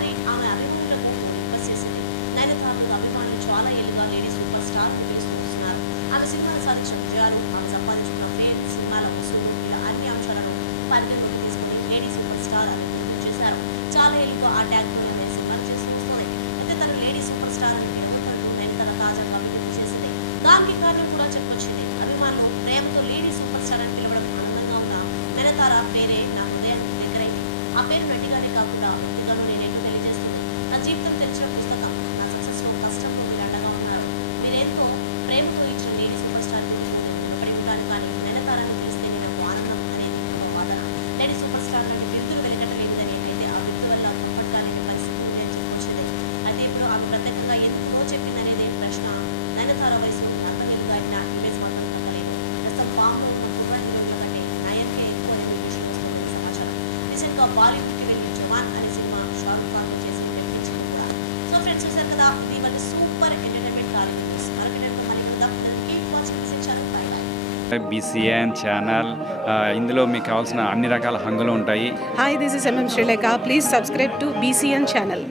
ఒకసారి ఆమె అభిమానులకు రిక్వెస్ట్ చేసింది. నయనతారకు అభిమానులు చాలా ఏళ్ళుగా లేడీ సూపర్ స్టార్ పిలుస్తున్నారు. ఆమె సినిమాలు సాధించిన విజయాలు, ఆమె సంపాదించుకున్న ఫేమ్, సినిమాల వసూలు ఇలా అన్ని అంశాలను పరిగణలోకి తీసుకుని లేడీ సూపర్ స్టార్ అని గుర్తు చేశారు. చాలా ఏళ్ళుగా ఆ ట్యాగ్ తోనే సినిమాలు చేస్తూ వస్తున్నాయి. అయితే తను లేడీ సూపర్ స్టార్ అని పిలువబడుతూ నయనతార తాజాగా అభివృద్ధి చేసింది. దానికి కారణం కూడా చెప్పొచ్చింది. అభిమానులు ప్రేమతో లేడీ సూపర్ స్టార్ అని పిలవడం ఆనందంగా ఉన్న నయనతార పేరే నా హృదయానికి దగ్గరైంది. ఆ పేరు నటిగానే కాకుండా వ్యక్తిగాను నేనేంటో తెలియజేస్తుంది. నా జీవితం తెరిచిన పుస్తకం, నా సక్సెస్ లో కష్టంలో మీరు అండగా ఉన్నారు. మీరెంతో ప్రేమతో ఇచ్చిన లేడీ సూపర్ స్టార్ గురించి నేను రుణపడి ఉంటాను. కానీ నయనతారని తెలిస్తే నాకు ఆనందం అనేది ఒక వాదన. లేడీ సూపర్ స్టార్ నుండి బిరుదులు వెలకట్టలేదని అయితే ఆ బిరుదు వల్ల దుఃఖపడడానికి పరిస్థితి నేను చెప్పుకొచ్చింది. అయితే ఇప్పుడు ఆమె ప్రత్యేకంగా ఎందుకో చెప్పిందనేది ప్రశ్న. నయనతార వయసు నమ్మలేదుగా అయిన ఇమేజ్ మాత్రం తగ్గలేదు. ప్రస్తుతం పాము కుర్రాడిలో కంటే నయన్కే ఎక్కువ రెమ్యునరేషన్ వస్తుంది సమాచారం. రీసెంట్గా బాలీవుడ్కి వెళ్ళి జవాన్ అనే సినిమా షారుఖ్ ఖాన్ చేసి ప్రకటించింది కూడా. సో ఫ్రెండ్స్ చూసారు కదా, ఇది వాళ్ళ సూపర్ ఎంటర్టైన్మెంట్ కార్యక్రమం. మరొకటి మళ్ళీ కలుద్దాం. Keep watching channel. By by. BCN channel ఇందులో మీకు కావాల్సిన అన్ని రకాల హంగులు ఉంటాయి. Hi, this is MM Sri Lanka. Please subscribe to BCN channel.